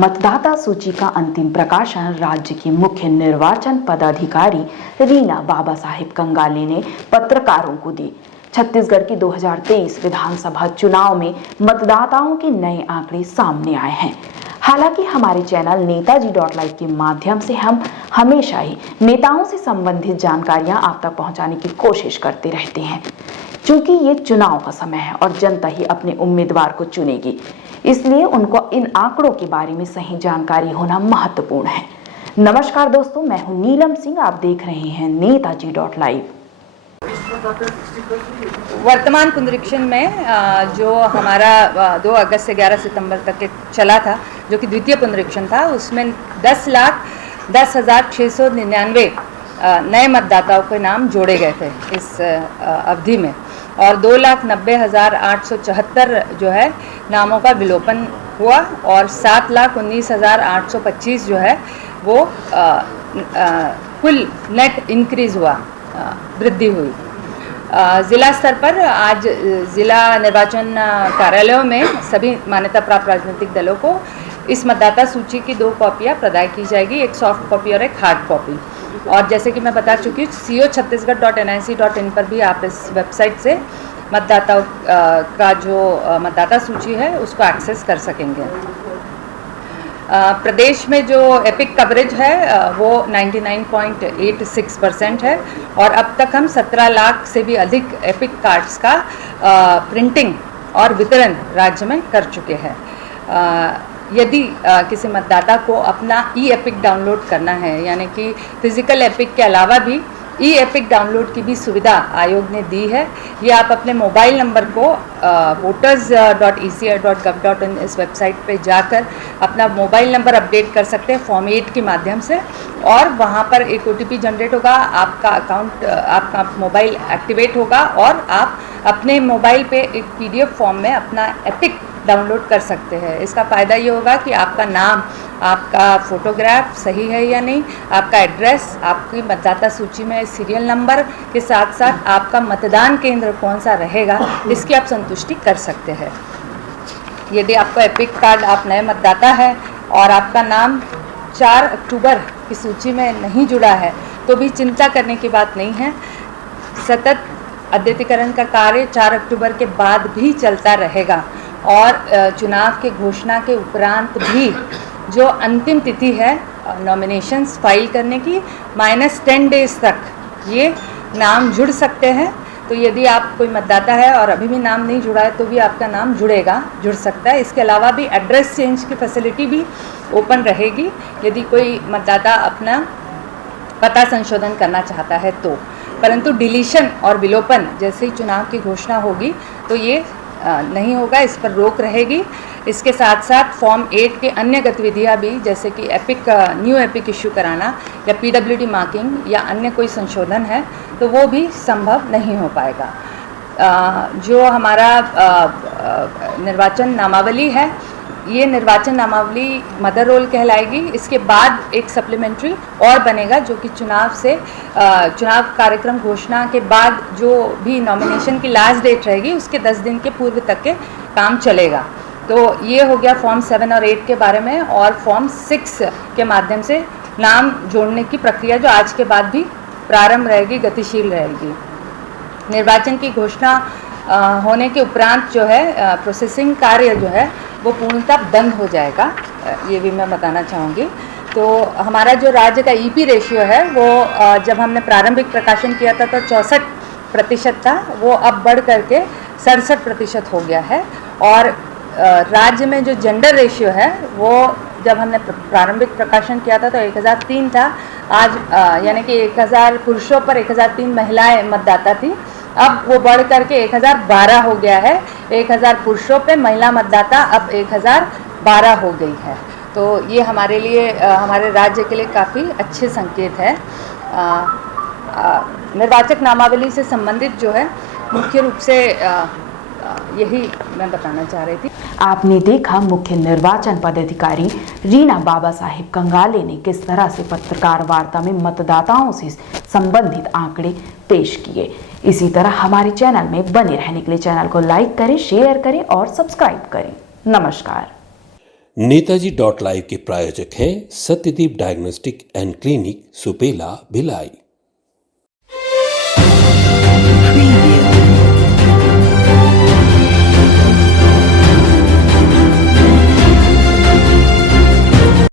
मतदाता सूची का अंतिम प्रकाशन राज्य की मुख्य निर्वाचन पदाधिकारी रीना बाबा साहेब कंगाले ने पत्रकारों को दी। छत्तीसगढ़ की 2023 विधानसभा चुनाव में मतदाताओं के नए आंकड़े सामने आए हैं। हालांकि हमारे चैनल नेताजी.live के माध्यम से हम हमेशा ही नेताओं से संबंधित जानकारियां आप तक पहुंचाने की कोशिश करते रहते हैं। चूंकि ये चुनाव का समय है और जनता ही अपने उम्मीदवार को चुनेगी, इसलिए उनको इन आंकड़ों के बारे में सही जानकारी होना महत्वपूर्ण है। नमस्कार दोस्तों, मैं हूं नीलम सिंह, आप देख रहे हैं नेताजी.live। वर्तमान पुनरीक्षण में जो हमारा 2 अगस्त से 11 सितंबर तक के चला था, जो कि द्वितीय पुनरीक्षण था, उसमें 10,10,699 नए मतदाताओं के नाम जोड़े गए थे इस अवधि में, और 2,90,874 जो है नामों का विलोपन हुआ, और 7,19,825 जो है वो कुल नेट इंक्रीज हुआ, वृद्धि हुई। ज़िला स्तर पर आज ज़िला निर्वाचन कार्यालयों में सभी मान्यता प्राप्त राजनीतिक दलों को इस मतदाता सूची की 2 कॉपियाँ प्रदान की जाएगी, एक सॉफ्ट कॉपी और एक हार्ड कॉपी। और जैसे कि मैं बता चुकी हूँ, co.chhattisgarh.nic.in पर भी आप इस वेबसाइट से मतदाताओं का जो मतदाता सूची है उसको एक्सेस कर सकेंगे। प्रदेश में जो एपिक कवरेज है वो 99.86% है, और अब तक हम 17 लाख से भी अधिक एपिक कार्ड्स का प्रिंटिंग और वितरण राज्य में कर चुके हैं। यदि किसी मतदाता को अपना ई-एपिक डाउनलोड करना है, यानी कि फिजिकल एपिक के अलावा भी ई-एपिक डाउनलोड की भी सुविधा आयोग ने दी है। ये आप अपने मोबाइल नंबर को voters.eci.gov.in इस वेबसाइट पे जाकर अपना मोबाइल नंबर अपडेट कर सकते हैं फॉर्म 8 के माध्यम से, और वहाँ पर एक OTP जनरेट होगा, आपका अकाउंट, आपका मोबाइल एक्टिवेट होगा, और आप अपने मोबाइल पे एक PDF फॉर्म में अपना एपिक डाउनलोड कर सकते हैं। इसका फ़ायदा ये होगा कि आपका नाम, आपका फ़ोटोग्राफ सही है या नहीं, आपका एड्रेस, आपकी मतदाता सूची में सीरियल नंबर के साथ साथ आपका मतदान केंद्र कौन सा रहेगा, इसकी आप संतुष्टि कर सकते हैं। यदि आपका एपिक कार्ड, आप नए मतदाता है और आपका नाम 4 अक्टूबर की सूची में नहीं जुड़ा है, तो भी चिंता करने की बात नहीं है। सतत अद्यतीकरण का कार्य 4 अक्टूबर के बाद भी चलता रहेगा, और चुनाव के घोषणा के उपरांत भी जो अंतिम तिथि है नॉमिनेशंस फाइल करने की, -10 डेज तक ये नाम जुड़ सकते हैं। तो यदि आप कोई मतदाता है और अभी भी नाम नहीं जुड़ा है, तो भी आपका नाम जुड़ सकता है। इसके अलावा भी एड्रेस चेंज की फैसिलिटी भी ओपन रहेगी, यदि कोई मतदाता अपना पता संशोधन करना चाहता है तो। परंतु डिलीशन और विलोपन जैसे ही चुनाव की घोषणा होगी तो ये नहीं होगा, इस पर रोक रहेगी। इसके साथ साथ फॉर्म 8 के अन्य गतिविधियां भी, जैसे कि न्यू एपिक इश्यू कराना या PWD मार्किंग या अन्य कोई संशोधन है, तो वो भी संभव नहीं हो पाएगा। जो हमारा निर्वाचन नामावली है, ये निर्वाचन नामावली मदर रोल कहलाएगी। इसके बाद एक सप्लीमेंट्री और बनेगा, जो कि चुनाव कार्यक्रम घोषणा के बाद जो भी नॉमिनेशन की लास्ट डेट रहेगी उसके 10 दिन के पूर्व तक के काम चलेगा। तो ये हो गया फॉर्म 7 और 8 के बारे में। और फॉर्म 6 के माध्यम से नाम जोड़ने की प्रक्रिया जो आज के बाद भी प्रारंभ रहेगी, गतिशील रहेगी। निर्वाचन की घोषणा होने के उपरांत जो है प्रोसेसिंग कार्य जो है वो पूर्णतः बंद हो जाएगा, ये भी मैं बताना चाहूँगी। तो हमारा जो राज्य का EP रेशियो है वो जब हमने प्रारंभिक प्रकाशन किया था तो 64% था, वो अब बढ़ करके 67% हो गया है। और राज्य में जो जेंडर रेशियो है वो जब हमने प्रारंभिक प्रकाशन किया था तो 1003 था, आज यानी कि 1000 पुरुषों पर 1003 महिलाएं मतदाता थी, अब वो बढ़ करके 1012 हो गया है। 1000 पुरुषों पे महिला मतदाता अब 1012 हो गई है। तो ये हमारे लिए, हमारे राज्य के लिए काफ़ी अच्छे संकेत है। निर्वाचक नामावली से संबंधित जो है मुख्य रूप से यही मैं बताना चाह रही थी। आपने देखा मुख्य निर्वाचन पदाधिकारी रीना बाबा साहेब कंगाले ने किस तरह से पत्रकार वार्ता में मतदाताओं से संबंधित आंकड़े पेश किए। इसी तरह हमारे चैनल में बने रहने के लिए चैनल को लाइक करें, शेयर करें और सब्सक्राइब करें। नमस्कार। नेताजी .live के प्रायोजक हैं Satyadeep diagnostic and clinic, Supela, Bhilai.